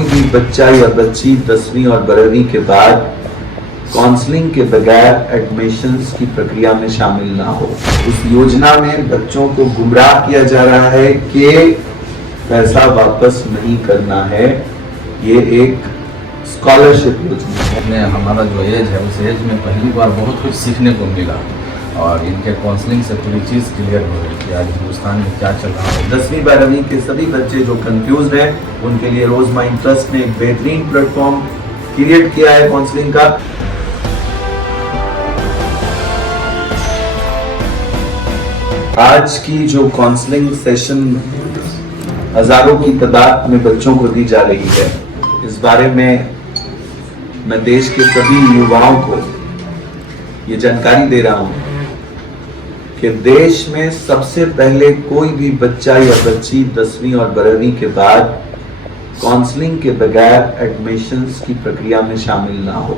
कोई भी बच्चा या बच्ची 10वीं और 12वीं के बाद काउंसलिंग के बगैर एडमिशन्स की प्रक्रिया में शामिल ना हो। उस योजना में बच्चों को गुमराह किया जा रहा है कि पैसा वापस नहीं करना है। ये एक स्कॉलरशिप योजना है। हमारा जो एज है उस एज में पहली बार बहुत कुछ सीखने को मिला और इनके काउंसलिंग से पूरी चीज़ क्लियर हो रही कि आज हिंदुस्तान में क्या चल रहा है। 10वीं 12वीं के सभी बच्चे जो कंफ्यूज हैं उनके लिए रोज माइंड ट्रस्ट ने एक बेहतरीन प्लेटफॉर्म क्रिएट किया है काउंसलिंग का। आज की जो काउंसलिंग सेशन हजारों की तादाद में बच्चों को दी जा रही है, इस बारे में मैं देश के सभी युवाओं को ये जानकारी दे रहा हूं कि देश में सबसे पहले कोई भी बच्चा या बच्ची 10वीं और 12वीं के बाद काउंसलिंग के बगैर एडमिशन्स की प्रक्रिया में शामिल ना हो।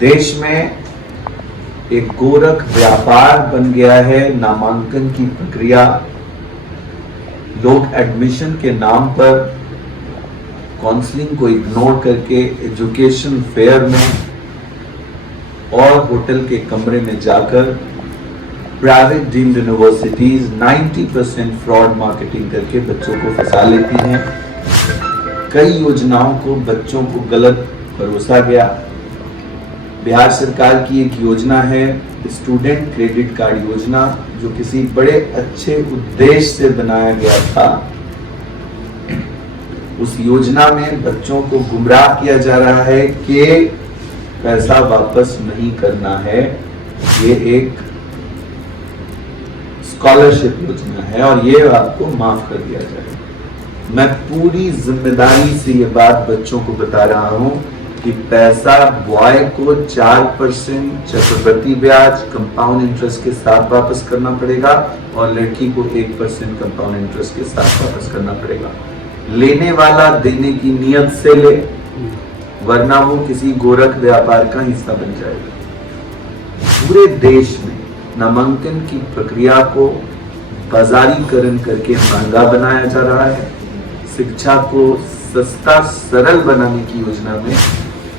देश में एक गोरख व्यापार बन गया है नामांकन की प्रक्रिया। लोग एडमिशन के नाम पर काउंसलिंग को इग्नोर करके एजुकेशन फेयर में और होटल के कमरे में जाकर private deemed universities 90% fraud marketing करके बच्चों को फंसा लेती हैं। कई योजनाओं को बच्चों को गलत परोसा गया। बिहार सरकार की एक योजना है स्टूडेंट क्रेडिट कार्ड योजना, जो किसी बड़े अच्छे उद्देश्य से बनाया गया था। उस योजना में बच्चों को गुमराह किया जा रहा है कि पैसा वापस नहीं करना है। ये एक स्कॉलरशिप योजना है और ये आपको माफ कर दिया जाएगा। मैं पूरी जिम्मेदारी से ये बात बच्चों को बता रहा हूं कि पैसा बॉय को 4% चक्रवृद्धि ब्याज कंपाउंड इंटरेस्ट के साथ वापस करना पड़ेगा और लड़की को 1% कंपाउंड इंटरेस्ट के साथ वापस करना पड़ेगा। लेने वाला देने की नीयत से ले, वरना वो किसी गोरख व्यापार का हिस्सा बन जाएगा। पूरे देश में नामांकन की प्रक्रिया को बाजारीकरण करके महंगा बनाया जा रहा है। शिक्षा को सस्ता सरल बनाने की योजना में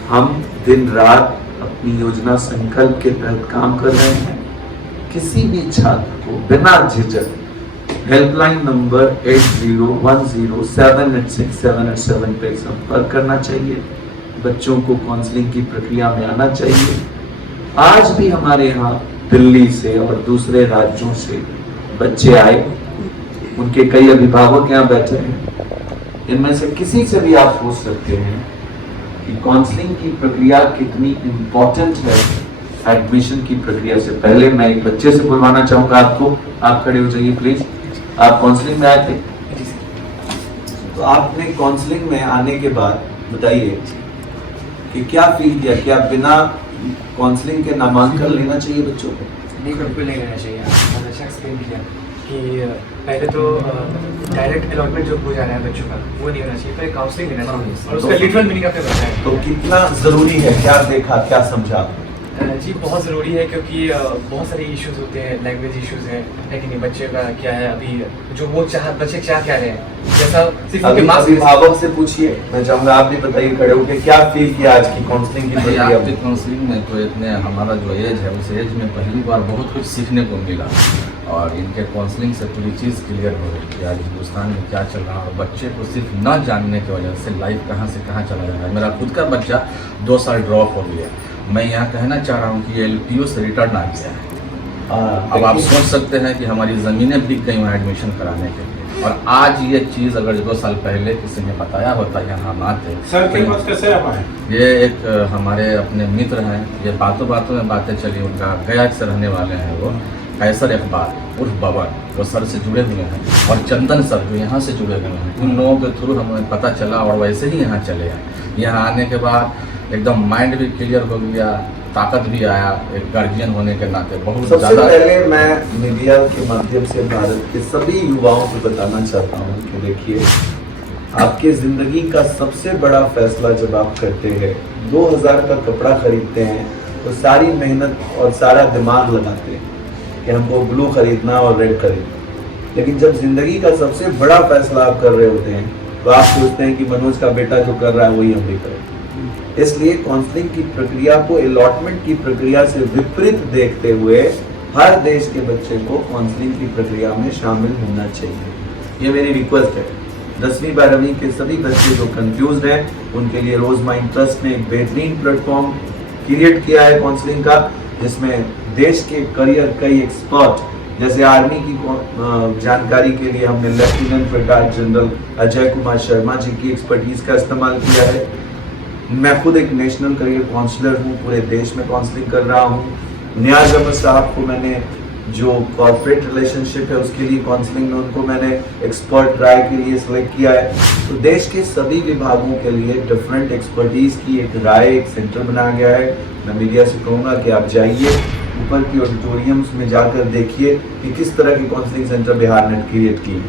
हम दिन रात अपनी योजना संकल्प के तहत काम कर रहे हैं। किसी भी छात्र को बिना झिझक हेल्पलाइन नंबर 8010786787 पे संपर्क करना चाहिए। बच्चों को काउंसलिंग की प्रक्रिया में आना चाहिए। आज भी हमारे यहाँ दिल्ली से और दूसरे राज्यों से बच्चे आए, उनके कई अभिभावक यहाँ बैठे हैं। इनमें से किसी से भी आप पूछ सकते हैं कि काउंसलिंग की प्रक्रिया कितनी इंपॉर्टेंट है एडमिशन की प्रक्रिया से पहले। मैं एक बच्चे से बुलवाना चाहूंगा आपको। आप खड़े हो जाइए प्लीज। आप काउंसलिंग में आए थे, तो आपने काउंसलिंग में आने के बाद बताइए कि क्या फील किया? क्या बिना काउंसलिंग के नामांकन लेना चाहिए बच्चों को? नहीं, बिल्कुल नहीं लेना चाहिए। बहुत अच्छा एक्सप्लेन किया कि पहले तो डायरेक्ट अलॉटमेंट जो हो जा रहा है बच्चों का, वो नहीं होना चाहिए। पहले काउंसलिंग लेना चाहिए और उसका लिटरल मीनिंग आपने बताया। तो कितना जरूरी है, क्या देखा, क्या समझा? जी बहुत ज़रूरी है, क्योंकि बहुत सारे इश्यूज होते हैं, लैंग्वेज इश्यूज हैं, लेकिन बच्चे का क्या है अभी जो वो बच्चे क्या कह रहे हैं, जैसा सिर्फ उनके मार्क्स। अभिभावक से पूछिए। मैं चाहूंगा आप भी बताइए खड़े होकर क्या फील किया आज की काउंसलिंग की प्रक्रिया में? काउंसलिंग में तो इतने हमारा जो एज है उस एज में पहली बार बहुत कुछ सीखने को मिला और इनके काउंसलिंग से पूरी चीज़ क्लियर हो रही कि आज हिंदुस्तान में क्या चल रहा है। बच्चे को सिर्फ न जानने की वजह से लाइफ कहाँ से कहाँ चला जा रहा है। मेरा खुद का बच्चा 2 साल ड्रॉप हो गया। मैं यहाँ कहना चाह रहा हूँ कि ये LPO से रिटर्न आ गया है। अब आप सोच सकते हैं कि हमारी ज़मीनें बिक गई वहाँ एडमिशन कराने के लिए। और आज ये चीज़ अगर 2 साल पहले किसी ने बताया होता यहाँ हम आते। सर के पास कैसे आप आए? ये एक हमारे अपने मित्र हैं, ये बातों बातों में बातें चली। उनका गया से रहने वाले हैं वो, कैसर इकबाल उर्फ बबन, वो सर से जुड़े हुए हैं और चंदन सर जो यहाँ से जुड़े हुए हैं। उन लोगों के थ्रू हमें पता चला और वैसे ही यहाँ चले आए। यहाँ आने के बाद एकदम माइंड भी क्लियर हो गया, ताकत भी आया एक गार्जियन होने के नाते। बहुत सबसे पहले मैं मीडिया के माध्यम से भारत के सभी युवाओं को बताना चाहता हूँ कि देखिए, आपके जिंदगी का सबसे बड़ा फैसला जब आप करते हैं, 2000 का कपड़ा खरीदते हैं तो सारी मेहनत और सारा दिमाग लगाते हैं कि हमको ब्लू खरीदना और रेड खरीदना। लेकिन जब जिंदगी का सबसे बड़ा फैसला आप कर रहे होते हैं तो आप सोचते हैं कि मनोज का बेटा जो कर रहा है वही हम भी करें। इसलिए काउंसलिंग की प्रक्रिया को अलॉटमेंट की प्रक्रिया से विपरीत देखते हुए हर देश के बच्चे को काउंसलिंग की प्रक्रिया में शामिल होना चाहिए। ये मेरी रिक्वेस्ट है। 10वीं 12वीं के सभी बच्चे जो कंफ्यूज हैं उनके लिए रोज माइंड ट्रस्ट ने एक बेहतरीन प्लेटफॉर्म क्रिएट किया है काउंसलिंग का, जिसमें देश के करियर कई एक्सपर्ट, जैसे आर्मी की जानकारी के लिए हमने lieutenant brigadier general Ajay Kumar Sharma ji की एक्सपर्टीज का इस्तेमाल किया है। मैं खुद एक नेशनल करियर काउंसलर हूँ, पूरे देश में काउंसलिंग कर रहा हूँ। नियाज अहमद साहब को मैंने जो कॉर्पोरेट रिलेशनशिप है उसके लिए काउंसलिंग में उनको मैंने एक्सपर्ट राय के लिए सिलेक्ट किया है। तो देश के सभी विभागों के लिए डिफरेंट एक्सपर्टीज की एक राय, एक सेंटर बनाया गया है। मैं मीडिया से कहूँगा कि आप जाइए ऊपर की ऑडिटोरियम्स में जाकर देखिए कि किस तरह की काउंसलिंग सेंटर बिहार ने क्रिएट की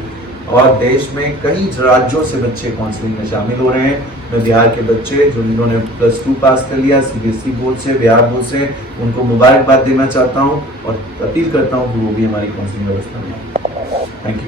और देश में कई राज्यों से बच्चे काउंसलिंग में शामिल हो रहे हैं। मैं बिहार के बच्चे जो जिन्होंने +2 पास कर लिया CBSE बोर्ड से, बिहार बोर्ड से, उनको मुबारकबाद देना चाहता हूं और अपील करता हूं कि वो भी हमारी काउंसलिंग व्यवस्था में आए। Thank you.